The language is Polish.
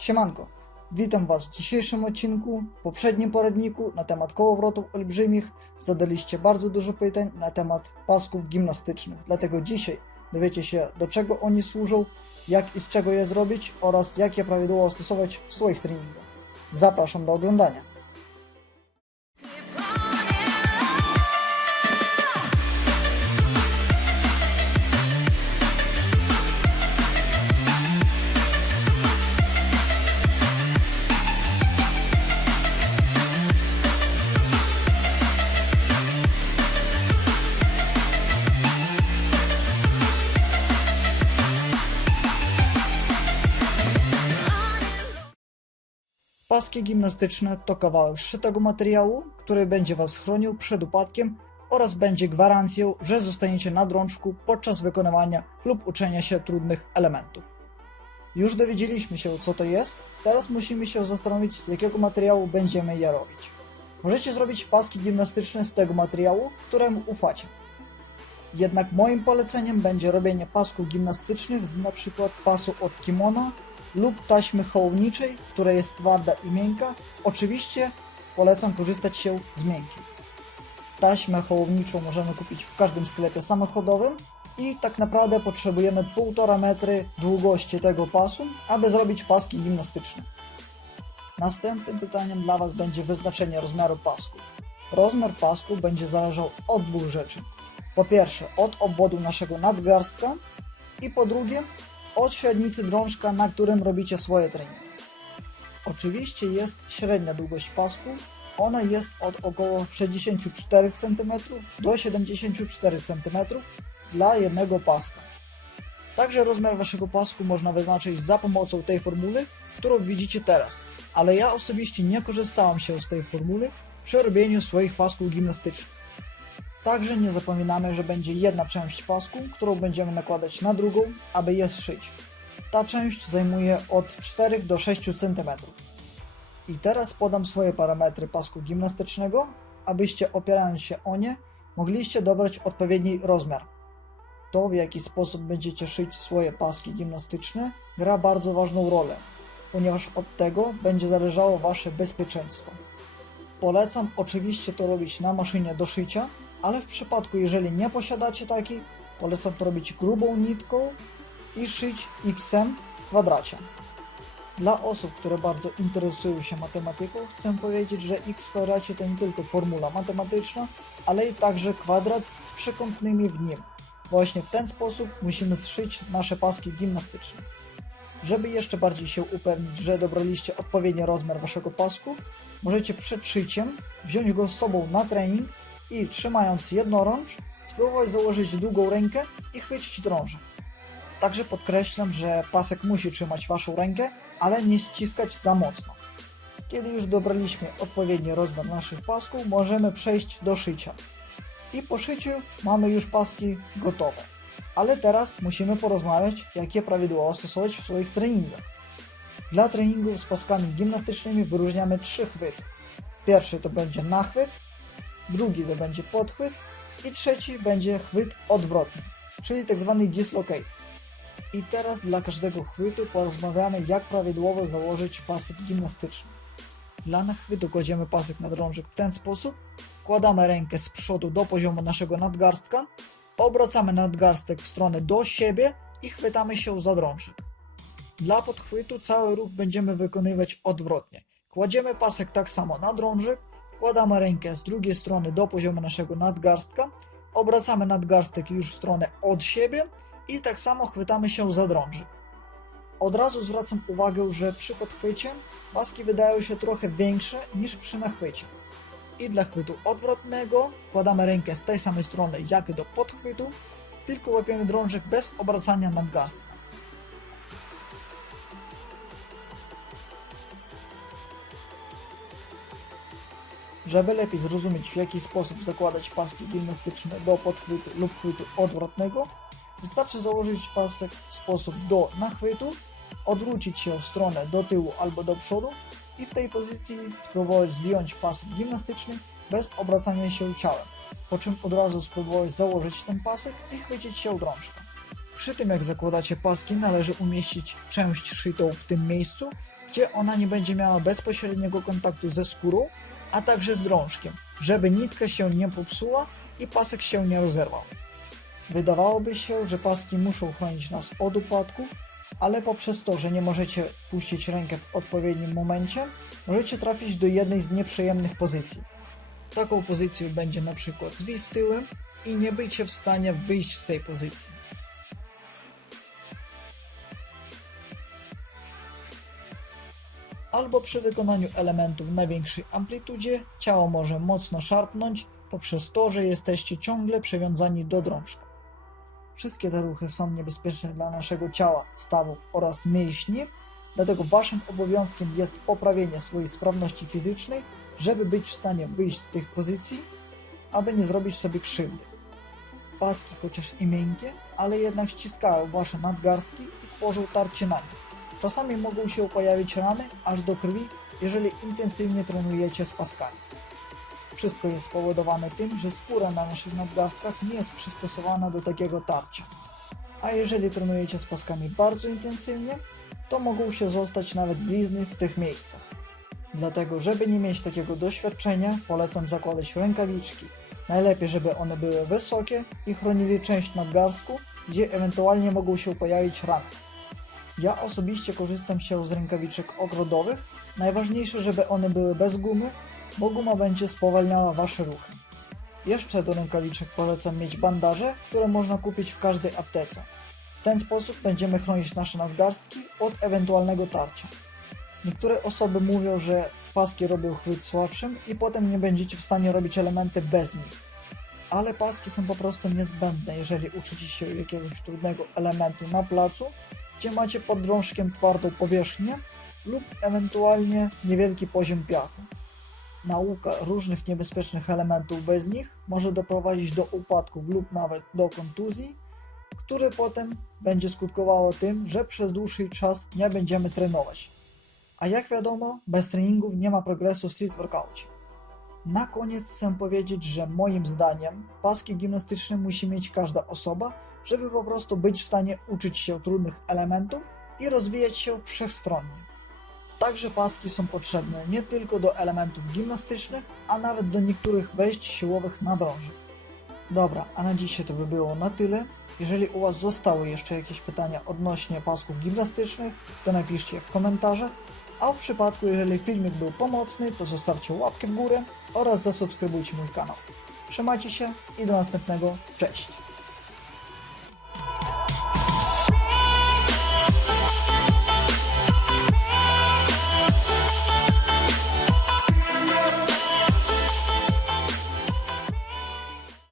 Siemanko, witam Was w dzisiejszym odcinku. W poprzednim poradniku na temat kołowrotów olbrzymich zadaliście bardzo dużo pytań na temat pasków gimnastycznych. Dlatego dzisiaj dowiecie się do czego oni służą, jak i z czego je zrobić oraz jak je prawidłowo stosować w swoich treningach. Zapraszam do oglądania. Paski gimnastyczne to kawałek szytego materiału, który będzie Was chronił przed upadkiem oraz będzie gwarancją, że zostaniecie na drążku podczas wykonywania lub uczenia się trudnych elementów. Już dowiedzieliśmy się, co to jest, teraz musimy się zastanowić, z jakiego materiału będziemy je robić. Możecie zrobić paski gimnastyczne z tego materiału, któremu ufacie. Jednak moim poleceniem będzie robienie pasków gimnastycznych z np. pasu od kimona lub taśmy hołowniczej, która jest twarda i miękka. Oczywiście polecam korzystać się z miękkiej. Taśmę hołowniczą możemy kupić w każdym sklepie samochodowym i tak naprawdę potrzebujemy 1,5 metry długości tego pasu, aby zrobić paski gimnastyczne. Następnym pytaniem dla Was będzie wyznaczenie rozmiaru pasku. Rozmiar pasku będzie zależał od dwóch rzeczy. Po pierwsze od obwodu naszego nadgarstka i po drugie od średnicy drążka, na którym robicie swoje treningi. Oczywiście jest średnia długość pasku, ona jest od około 64 cm do 74 cm dla jednego paska. Także rozmiar waszego pasku można wyznaczyć za pomocą tej formuły, którą widzicie teraz, ale ja osobiście nie korzystałem się z tej formuły przy robieniu swoich pasków gimnastycznych. Także nie zapominamy, że będzie jedna część pasku, którą będziemy nakładać na drugą, aby je zszyć. Ta część zajmuje od 4 do 6 cm. I teraz podam swoje parametry pasku gimnastycznego, abyście opierając się o nie, mogliście dobrać odpowiedni rozmiar. To w jaki sposób będziecie szyć swoje paski gimnastyczne gra bardzo ważną rolę, ponieważ od tego będzie zależało wasze bezpieczeństwo. Polecam oczywiście to robić na maszynie do szycia, ale w przypadku jeżeli nie posiadacie takiej, polecam to robić grubą nitką i szyć XM w kwadracie. Dla osób, które bardzo interesują się matematyką, chcę powiedzieć, że x w kwadracie to nie tylko formula matematyczna, ale i także kwadrat z przekątnymi w nim. Właśnie w ten sposób musimy zszyć nasze paski gimnastyczne. Żeby jeszcze bardziej się upewnić, że dobraliście odpowiedni rozmiar waszego pasku, możecie przed szyciem wziąć go z sobą na trening i trzymając jednorącz, spróbować założyć długą rękę i chwycić drążek. Także podkreślam, że pasek musi trzymać waszą rękę, ale nie ściskać za mocno. Kiedy już dobraliśmy odpowiedni rozmiar naszych pasków, możemy przejść do szycia. I po szyciu mamy już paski gotowe. Ale teraz musimy porozmawiać, jak je prawidłowo stosować w swoich treningach. Dla treningów z paskami gimnastycznymi wyróżniamy trzy chwyty. Pierwszy to będzie nachwyt, drugi to będzie podchwyt i trzeci będzie chwyt odwrotny, czyli tak zwany dislocate. I teraz dla każdego chwytu porozmawiamy, jak prawidłowo założyć pasek gimnastyczny. Dla nachwytu kładziemy pasek na drążek w ten sposób. Wkładamy rękę z przodu do poziomu naszego nadgarstka, obracamy nadgarstek w stronę do siebie i chwytamy się za drążek. Dla podchwytu cały ruch będziemy wykonywać odwrotnie. Kładziemy pasek tak samo na drążek, wkładamy rękę z drugiej strony do poziomu naszego nadgarstka, obracamy nadgarstek już w stronę od siebie i tak samo chwytamy się za drążek. Od razu zwracam uwagę, że przy podchwycie paski wydają się trochę większe niż przy nachwycie. I dla chwytu odwrotnego wkładamy rękę z tej samej strony jak do podchwytu, tylko łapiemy drążek bez obracania nadgarstka. Żeby lepiej zrozumieć w jaki sposób zakładać paski gimnastyczne do podchwytu lub chwytu odwrotnego, wystarczy założyć pasek w sposób do nachwytu, odwrócić się w stronę do tyłu albo do przodu i w tej pozycji spróbować zdjąć pasek gimnastyczny bez obracania się ciałem, po czym od razu spróbować założyć ten pasek i chwycić się drążka. Przy tym jak zakładacie paski należy umieścić część szytą w tym miejscu, gdzie ona nie będzie miała bezpośredniego kontaktu ze skórą, a także z drążkiem, żeby nitka się nie popsuła i pasek się nie rozerwał. Wydawałoby się, że paski muszą chronić nas od upadków, ale poprzez to, że nie możecie puścić rękę w odpowiednim momencie, możecie trafić do jednej z nieprzyjemnych pozycji. Taką pozycją będzie na przykład zwis tyłem i nie bycie w stanie wyjść z tej pozycji. Albo przy wykonaniu elementów w największej amplitudzie ciało może mocno szarpnąć poprzez to, że jesteście ciągle przywiązani do drążka. Wszystkie te ruchy są niebezpieczne dla naszego ciała, stawów oraz mięśni, dlatego waszym obowiązkiem jest poprawienie swojej sprawności fizycznej, żeby być w stanie wyjść z tych pozycji, aby nie zrobić sobie krzywdy. Paski chociaż i miękkie, ale jednak ściskają wasze nadgarstki i tworzą tarcie na nich. Czasami mogą się pojawić rany aż do krwi, jeżeli intensywnie trenujecie z paskami. Wszystko jest spowodowane tym, że skóra na naszych nadgarstkach nie jest przystosowana do takiego tarcia. A jeżeli trenujecie z paskami bardzo intensywnie, to mogą się zostać nawet blizny w tych miejscach. Dlatego, żeby nie mieć takiego doświadczenia, polecam zakładać rękawiczki. Najlepiej, żeby one były wysokie i chronili część nadgarstku, gdzie ewentualnie mogą się pojawić rany. Ja osobiście korzystam się z rękawiczek ogrodowych. Najważniejsze, żeby one były bez gumy, bo guma będzie spowalniała wasze ruchy. Jeszcze do rękawiczek polecam mieć bandaże, które można kupić w każdej aptece. W ten sposób będziemy chronić nasze nadgarstki od ewentualnego tarcia. Niektóre osoby mówią, że paski robią chwyt słabszym i potem nie będziecie w stanie robić elementy bez nich. Ale paski są po prostu niezbędne, jeżeli uczycie się jakiegoś trudnego elementu na placu, gdzie macie pod drążkiem twardą powierzchnię lub ewentualnie niewielki poziom piachu. Nauka różnych niebezpiecznych elementów bez nich może doprowadzić do upadków lub nawet do kontuzji, które potem będzie skutkowało tym, że przez dłuższy czas nie będziemy trenować. A jak wiadomo, bez treningów nie ma progresu w street workoutie. Na koniec chcę powiedzieć, że moim zdaniem paski gimnastyczne musi mieć każda osoba, żeby po prostu być w stanie uczyć się trudnych elementów i rozwijać się wszechstronnie. Także paski są potrzebne nie tylko do elementów gimnastycznych, a nawet do niektórych wejść siłowych na drążek. Dobra, a na dzisiaj to by było na tyle. Jeżeli u Was zostały jeszcze jakieś pytania odnośnie pasków gimnastycznych, to napiszcie je w komentarzach. A w przypadku, jeżeli filmik był pomocny, to zostawcie łapkę w górę oraz zasubskrybujcie mój kanał. Trzymajcie się i do następnego. Cześć!